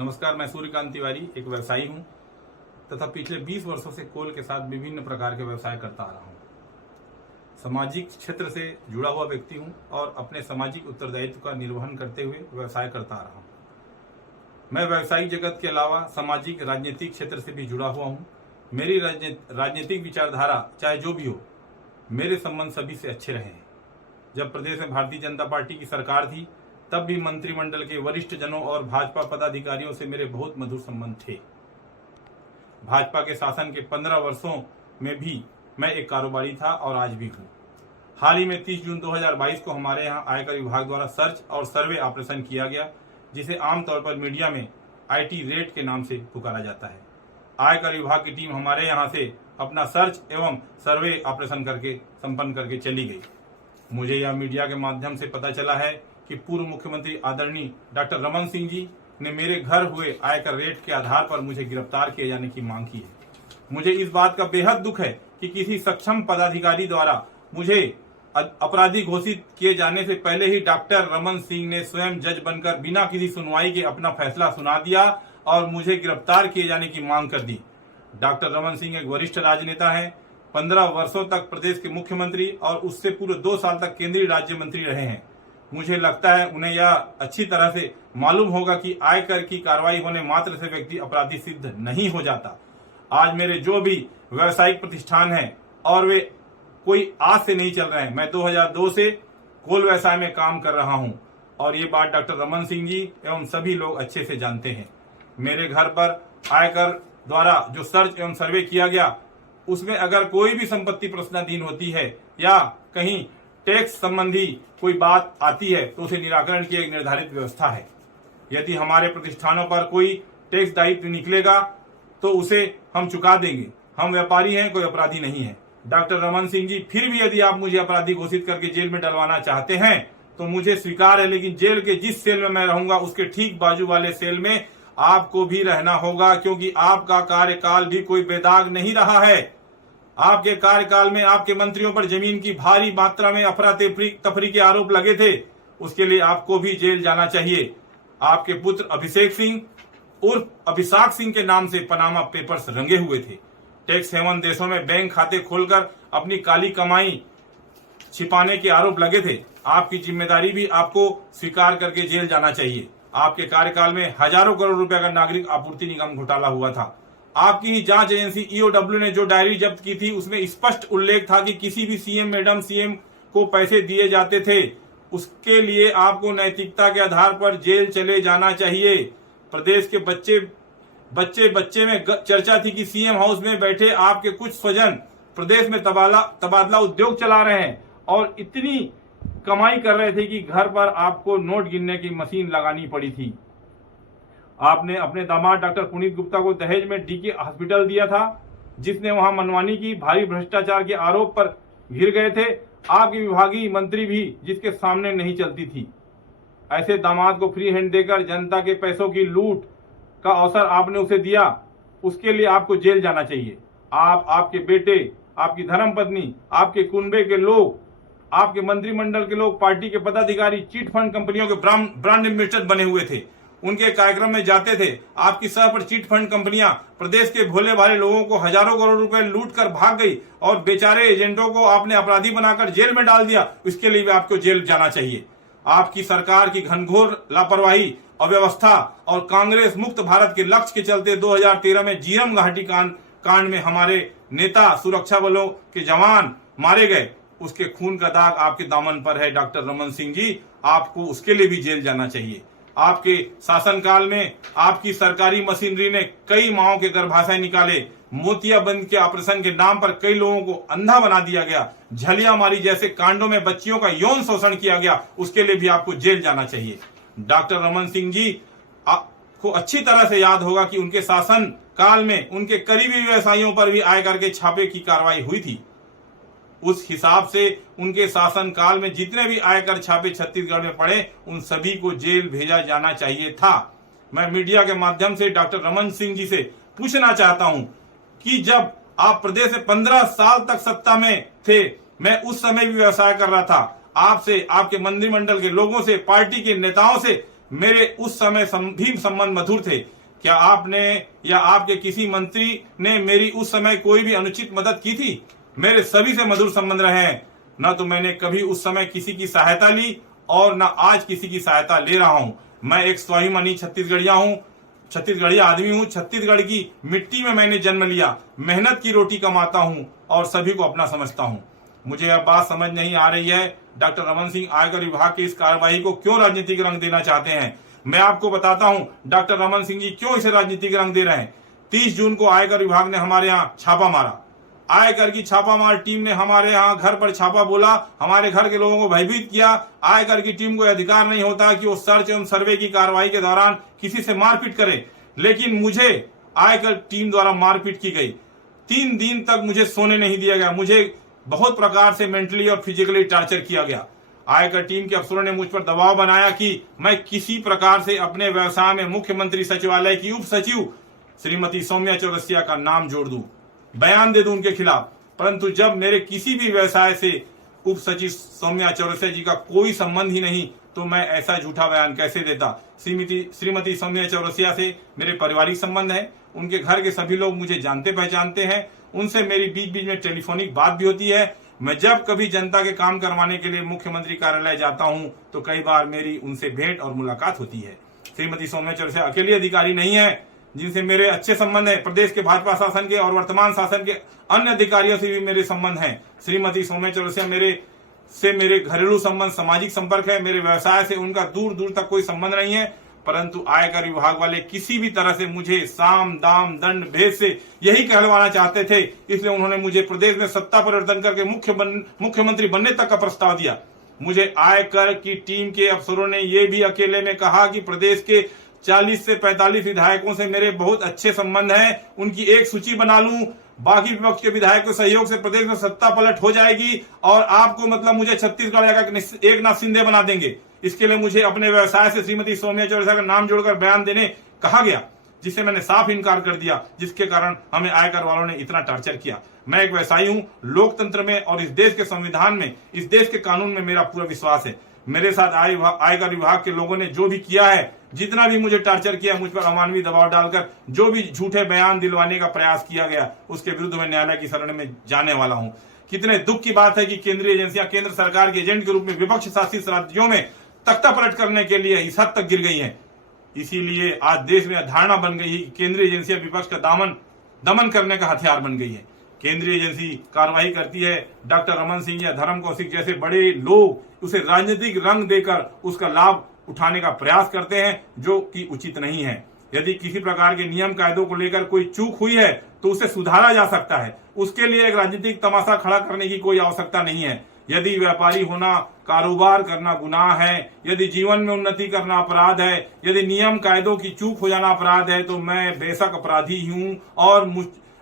नमस्कार, मैं सूर्यकांत तिवारी एक व्यवसायी हूं तथा पिछले 20 वर्षों से कोल के साथ विभिन्न प्रकार के व्यवसाय करता आ रहा हूं। सामाजिक क्षेत्र से जुड़ा हुआ व्यक्ति हूं और अपने सामाजिक उत्तरदायित्व का निर्वहन करते हुए व्यवसाय करता आ रहा हूं। मैं व्यवसायिक जगत के अलावा सामाजिक राजनीतिक क्षेत्र से भी जुड़ा हुआ हूं। मेरी राजनीतिक विचारधारा चाहे जो भी हो, मेरे संबंध सभी से अच्छे रहे हैं। जब प्रदेश में भारतीय जनता पार्टी की सरकार थी तब भी मंत्रिमंडल के वरिष्ठ जनों और भाजपा पदाधिकारियों से मेरे बहुत मधुर संबंध थे। भाजपा के शासन के 15 वर्षों में भी मैं एक कारोबारी था और आज भी हूं। हाल ही में 30 जून 2022 को हमारे यहां आयकर विभाग द्वारा सर्च और सर्वे ऑपरेशन किया गया, जिसे आमतौर पर मीडिया में IT रेड के नाम से पुकारा जाता है। आयकर विभाग की टीम हमारे यहां से अपना सर्च एवं सर्वे ऑपरेशन संपन्न करके चली गई। मुझे यह मीडिया के माध्यम से पता चला है कि पूर्व मुख्यमंत्री आदरणीय डॉक्टर रमन सिंह जी ने मेरे घर हुए आयकर रेड के आधार पर मुझे गिरफ्तार किए जाने की मांग की है। मुझे इस बात का बेहद दुख है कि किसी सक्षम पदाधिकारी द्वारा मुझे अपराधी घोषित किए जाने से पहले ही डॉक्टर रमन सिंह ने स्वयं जज बनकर बिना किसी सुनवाई के अपना फैसला सुना दिया और मुझे गिरफ्तार किए जाने की मांग कर दी। डॉक्टर रमन सिंह एक वरिष्ठ राजनेता है। 15 वर्षों तक प्रदेश के मुख्यमंत्री और उससे पूरे 2 साल तक केंद्रीय राज्य मंत्री रहे हैं। मुझे लगता है उन्हें यह अच्छी तरह से मालूम होगा कि आयकर की कार्रवाई होने मात्र से व्यक्ति अपराधी सिद्ध नहीं हो जाता। आज मेरे जो भी व्यावसायिक प्रतिष्ठान हैं और वे कोई आज से नहीं चल रहे हैं। मैं 2002 से कोल व्यवसाय में काम कर रहा हूं और ये बात डॉक्टर रमन सिंह जी एवं सभी लोग अच्छे से जानते हैं। मेरे घर पर आयकर द्वारा जो सर्च एवं सर्वे किया गया, उसमें अगर कोई भी संपत्ति प्रश्नाधीन होती है या कहीं टैक्स संबंधी कोई बात आती है तो उसे निराकरण की एक निर्धारित व्यवस्था है। यदि हमारे प्रतिष्ठानों पर कोई टैक्स दायित्व निकलेगा तो उसे हम चुका देंगे। हम व्यापारी हैं, कोई अपराधी नहीं है। डॉक्टर रमन सिंह जी, फिर भी यदि आप मुझे अपराधी घोषित करके जेल में डलवाना चाहते हैं तो मुझे स्वीकार है, लेकिन जेल के जिस सेल में मैं रहूंगा उसके ठीक बाजू वाले सेल में आपको भी रहना होगा, क्योंकि आपका कार्यकाल भी कोई बेदाग नहीं रहा है। आपके कार्यकाल में आपके मंत्रियों पर जमीन की भारी मात्रा में अफरा तफरी के आरोप लगे थे। उसके लिए आपको भी जेल जाना चाहिए। आपके पुत्र अभिषेक सिंह उर्फ अभिषाक सिंह के नाम से पनामा पेपर्स रंगे हुए थे। टैक्स हेवन देशों में बैंक खाते खोलकर अपनी काली कमाई छिपाने के आरोप लगे थे। आपकी जिम्मेदारी भी आपको स्वीकार करके जेल जाना चाहिए। आपके कार्यकाल में हजारों करोड़ रुपए का नागरिक आपूर्ति निगम घोटाला हुआ था। आपकी ही जांच एजेंसी EOW ने जो डायरी जब्त की थी उसमें स्पष्ट उल्लेख था कि किसी भी सीएम को पैसे दिए जाते थे, उसके लिए आपको नैतिकता के आधार पर जेल चले जाना चाहिए। प्रदेश के बच्चे में चर्चा थी कि सीएम हाउस में बैठे आपके कुछ स्वजन प्रदेश में तबादला उद्योग चला रहे हैं और इतनी कमाई कर रहे थे कि घर पर आपको नोट गिनने की मशीन लगानी पड़ी थी। आपने अपने दामाद डॉक्टर पुनीत गुप्ता को दहेज में DK हॉस्पिटल दिया था, जिसने वहां मनमानी की, भारी भ्रष्टाचार के आरोप पर घिर गए थे। आपकी विभागीय मंत्री भी जिसके सामने नहीं चलती थी। ऐसे दामाद को फ्री हैंड देकर जनता के पैसों की लूट का अवसर आपने उसे दिया। उसके लिए आपको जेल जाना चाहिए। आप, आपके बेटे, आपकी धर्मपत्नी, आपके कुनबे के लोग, आपके मंत्रिमंडल के लोग, पार्टी के पदाधिकारी चिट फंड कंपनियों के ब्रांड एम्बेसडर बने हुए थे। उनके कार्यक्रम में जाते थे। आपकी सह पर चिट फंड कंपनियां प्रदेश के भोले भाले लोगों को हजारों करोड़ रुपए लूट कर भाग गई और बेचारे एजेंटों को आपने अपराधी बनाकर जेल में डाल दिया। इसके लिए भी आपको जेल जाना चाहिए। आपकी सरकार की घनघोर लापरवाही, अव्यवस्था और कांग्रेस मुक्त भारत के लक्ष्य के चलते 2013 में जीरम घाटी कांड में हमारे नेता, सुरक्षा बलों के जवान मारे गए। उसके खून का दाग आपके दामन पर है डॉक्टर रमन सिंह जी। आपको उसके लिए भी जेल जाना चाहिए। आपके शासनकाल में आपकी सरकारी मशीनरी ने कई माओं के गर्भाशय निकाले। मोतियाबंद के ऑपरेशन के नाम पर कई लोगों को अंधा बना दिया गया। झलियामारी जैसे कांडों में बच्चियों का यौन शोषण किया गया। उसके लिए भी आपको जेल जाना चाहिए। डॉक्टर रमन सिंह जी को अच्छी तरह से याद होगा कि उनके शासन काल में उनके करीबी व्यवसायियों पर भी आयकर के छापे की कार्रवाई हुई थी। उस हिसाब से उनके शासन काल में जितने भी आयकर छापे छत्तीसगढ़ में पड़े, उन सभी को जेल भेजा जाना चाहिए था। मैं मीडिया के माध्यम से डॉक्टर रमन सिंह जी से पूछना चाहता हूं कि जब आप प्रदेश में 15 साल तक सत्ता में थे, मैं उस समय भी व्यवसाय कर रहा था। आपसे, आपके मंत्रिमंडल के लोगों से, पार्टी के नेताओं से मेरे उस समय भी संबंध मधुर थे। क्या आपने या आपके किसी मंत्री ने मेरी उस समय कोई भी अनुचित मदद की थी? मेरे सभी से मधुर संबंध रहे हैं। न तो मैंने कभी उस समय किसी की सहायता ली और न आज किसी की सहायता ले रहा हूं। मैं एक स्वाभिमानी छत्तीसगढ़िया आदमी हूं। छत्तीसगढ़ की मिट्टी में मैंने जन्म लिया, मेहनत की रोटी कमाता हूं और सभी को अपना समझता हूं। मुझे यह बात समझ नहीं आ रही है डॉक्टर रमन सिंह आयकर विभाग की इस कार्यवाही को क्यों राजनीतिक रंग देना चाहते हैं। मैं आपको बताता हूं डॉक्टर रमन सिंह जी क्यों इसे राजनीतिक रंग दे रहे हैं। 30 जून को आयकर विभाग ने हमारे यहाँ छापा मारा। आयकर की छापामार टीम ने हमारे यहाँ घर पर छापा बोला, हमारे घर के लोगों को भयभीत किया। आयकर की टीम को अधिकार नहीं होता कि वो सर्च एवं सर्वे की कार्रवाई के दौरान किसी से मारपीट करे, लेकिन मुझे आयकर टीम द्वारा मारपीट की गई। 3 दिन तक मुझे सोने नहीं दिया गया। मुझे बहुत प्रकार से मेंटली और फिजिकली टॉर्चर किया गया। आयकर टीम के अफसरों ने मुझ पर दबाव बनाया कि मैं किसी प्रकार से अपने व्यवसाय में मुख्यमंत्री सचिवालय की उप सचिव श्रीमती सौम्या चौरसिया का नाम जोड़ दूं, बयान दे दूं उनके खिलाफ। परंतु जब मेरे किसी भी व्यवसाय से उप सचिव सौम्या चौरसिया जी का कोई संबंध ही नहीं, तो मैं ऐसा झूठा बयान कैसे देता। श्रीमती सौम्या चौरसिया से मेरे पारिवारिक संबंध है। उनके घर के सभी लोग मुझे जानते पहचानते हैं। उनसे मेरी बीच बीच में टेलीफोनिक बात भी होती है। मैं जब कभी जनता के काम करवाने के लिए मुख्यमंत्री कार्यालय जाता हूं तो कई बार मेरी उनसे भेंट और मुलाकात होती है। श्रीमती सौम्या चौरसिया अकेली अधिकारी नहीं है जिनसे मेरे अच्छे संबंध है। प्रदेश के भाजपा शासन के और वर्तमान शासन के अन्य अधिकारियों से भी मेरे संबंध हैं। श्रीमती सौम्या चौरसिया मेरे घरेलू संबंध, सामाजिक संपर्क है। मेरे व्यवसाय से उनका दूर दूर तक कोई संबंध नहीं है। परंतु आयकर विभाग वाले किसी भी तरह से मुझे साम दाम दंड भेद से यही कहलवाना चाहते थे। इसलिए उन्होंने मुझे प्रदेश में सत्ता परिवर्तन करके मुख्यमंत्री बनने तक का प्रस्ताव दिया। मुझे आयकर की टीम के अफसरों ने यह भी अकेले में कहा कि प्रदेश के 40 से 45 विधायकों से मेरे बहुत अच्छे संबंध हैं, उनकी एक सूची बना लूं, बाकी विपक्ष के विधायक के सहयोग से प्रदेश में सत्ता पलट हो जाएगी और आपको मतलब मुझे छत्तीसगढ़ का एकनाथ शिंदे बना देंगे। इसके लिए मुझे अपने व्यवसाय से श्रीमती सौम्या चौरसिया का नाम जोड़कर बयान देने कहा गया, जिससे मैंने साफ इनकार कर दिया, जिसके कारण हमें आयकर वालों ने इतना टॉर्चर किया। मैं एक व्यवसायी हूं। लोकतंत्र में और इस देश के संविधान में, इस देश के कानून में मेरा पूरा विश्वास है। मेरे साथ आयकर विभाग के लोगों ने जो भी किया है, जितना भी मुझे टॉर्चर किया, मुझ पर अमानवीय दबाव डालकर जो भी झूठे बयान दिलवाने का प्रयास किया गया, उसके विरुद्ध मैं न्यायालय की शरण में जाने वाला हूं। कितने दुख की बात है कि केंद्रीय एजेंसियां केंद्र सरकार के एजेंट के रूप में विपक्ष शासित राज्यों में तख्ता पलट करने के लिए इस हद तक गिर गई हैं। इसीलिए आज देश में धारणा बन गई है कि केंद्रीय एजेंसियां विपक्ष का दमन करने का हथियार बन गई है। केंद्रीय एजेंसी कार्रवाई करती है, डॉक्टर रमन सिंह या धर्म कौशिक जैसे बड़े लोग उसे राजनीतिक रंग देकर उसका लाभ उठाने का प्रयास करते हैं, जो कि उचित नहीं है। यदि किसी प्रकार के नियम कायदों को लेकर कोई चूक हुई है तो उसे सुधारा जा सकता है। उसके लिए एक राजनीतिक तमाशा खड़ा करने की कोई आवश्यकता नहीं है। यदि व्यापारी होना, कारोबार करना गुनाह है, यदि जीवन में उन्नति करना अपराध है, यदि नियम कायदों की चूक हो जाना अपराध है, तो मैं बेशक अपराधी हूं और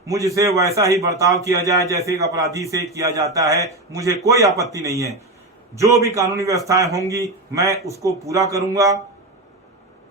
मुझसे वैसा ही बर्ताव किया जाए जैसे एक अपराधी से किया जाता है। मुझे कोई आपत्ति नहीं है। जो भी कानूनी व्यवस्थाएं होंगी मैं उसको पूरा करूंगा,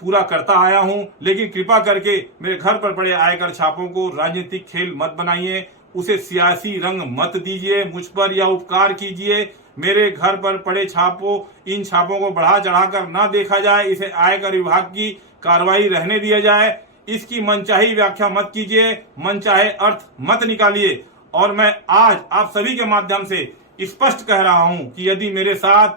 पूरा करता आया हूं। लेकिन कृपा करके मेरे घर पर पड़े आयकर छापों को राजनीतिक खेल मत बनाइए, उसे सियासी रंग मत दीजिए मुझ पर, या उपकार कीजिए। मेरे घर पर पड़े इन छापों को बढ़ा चढ़ाकर ना देखा जाए। इसे आयकर विभाग की कार्रवाई रहने दिया जाए। इसकी मनचाही व्याख्या मत कीजिए, मनचाहे अर्थ मत निकालिए। और मैं आज आप सभी के माध्यम से स्पष्ट कह रहा हूं कि यदि मेरे साथ,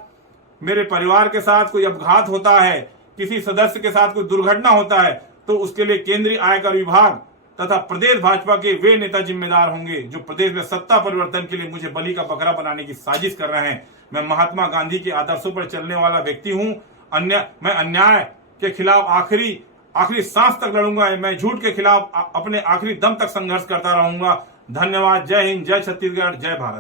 मेरे परिवार के साथ कोई अपघात होता है, किसी सदस्य के साथ कोई दुर्घटना होता है, तो उसके लिए केंद्रीय आयकर विभाग तथा प्रदेश भाजपा के वे नेता जिम्मेदार होंगे जो प्रदेश में सत्ता परिवर्तन के लिए मुझे बलि का बकरा बनाने की साजिश कर रहे हैं। मैं महात्मा गांधी के आदर्शों पर चलने वाला व्यक्ति हूं। मैं अन्याय के खिलाफ आखिरी सांस तक लड़ूंगा। मैं झूठ के खिलाफ अपने आखिरी दम तक संघर्ष करता रहूंगा। धन्यवाद। जय हिंद, जय छत्तीसगढ़, जय भारत।